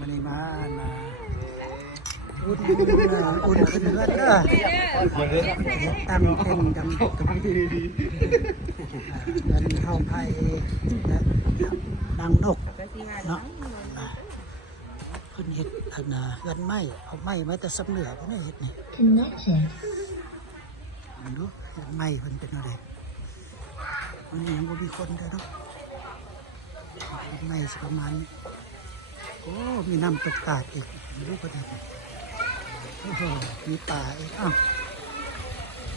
มันนี่มาอุ่นขึ้นเลือดเด้อตั้งเต็มดังเงินเข้าไพ่ดังนกเนาะเพิ่นเห็ดอันน่ะเงินไม้เอาไม้มาแต่สำเหนือเพิ่นเห็ดนี่ดูเงินไม้เพิ่นเป็นอะไรมันยังบ่มีคนเด้อเนาะไม้สิประมาณโอ้มีน้ำตกตาดอีกดูประเด็นโอ้โหมีป่าอีกอ้าว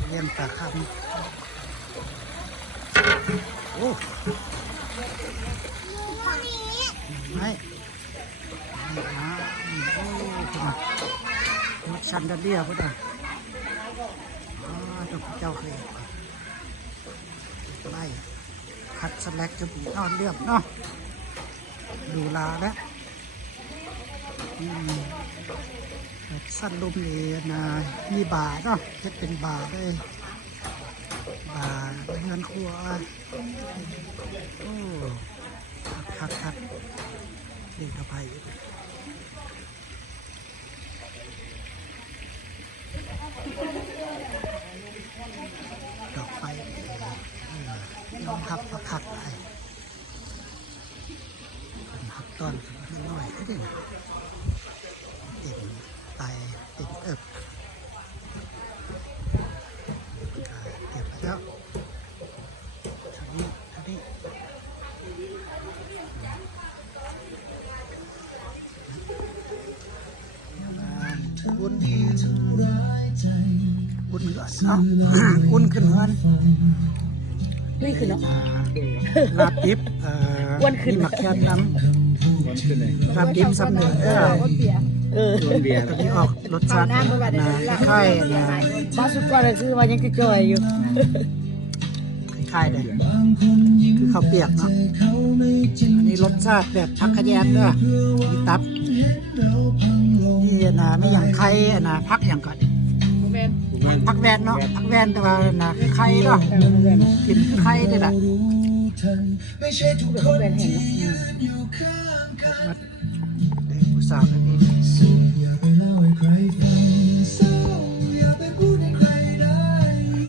เลี้ยงปลาคำโอ้ไม่นะโอ้รถชันดันเดียพุทธะตัวเจ้าเคยไล่คัดสแลกจะปูนอนเรียบเนาะดูลาแล้วสั้นลมเลยนะมีบาเนาะเฮ็ดเป็นบาได้บาเงินครัวโอ้คักเด็กกระไพดอกไฟน้องทับคักไปหักต้อนน้อยก็ได้เต็มไตเต็มเอิบเก็บแล้วทีนี้อุ่นเหลืออุ่นขึ้นเงินนี่คือเนาะลาบดิบมีหมักแคนน้ำลาบดิบสำเนือเบียร์ตัวนี้ออกรสชาติคล้ายๆบาสุกรคือว่ายังจะจ่อยอยู่คล้ายๆเลยคือข้าวเปียกเนาะอันนี้รสชาติแบบผักขะแยงด้วยมีตับนี่นะไม่อย่างไข่นะพักอย่างก่อนพักแวนเนาะพักแวนแต่ว่านะไข่เนาะกินไข่ได้ละไม่ใช่ทุกคนที่ยืนอยู่ข้างกันเด็กผู้สาวคนนี้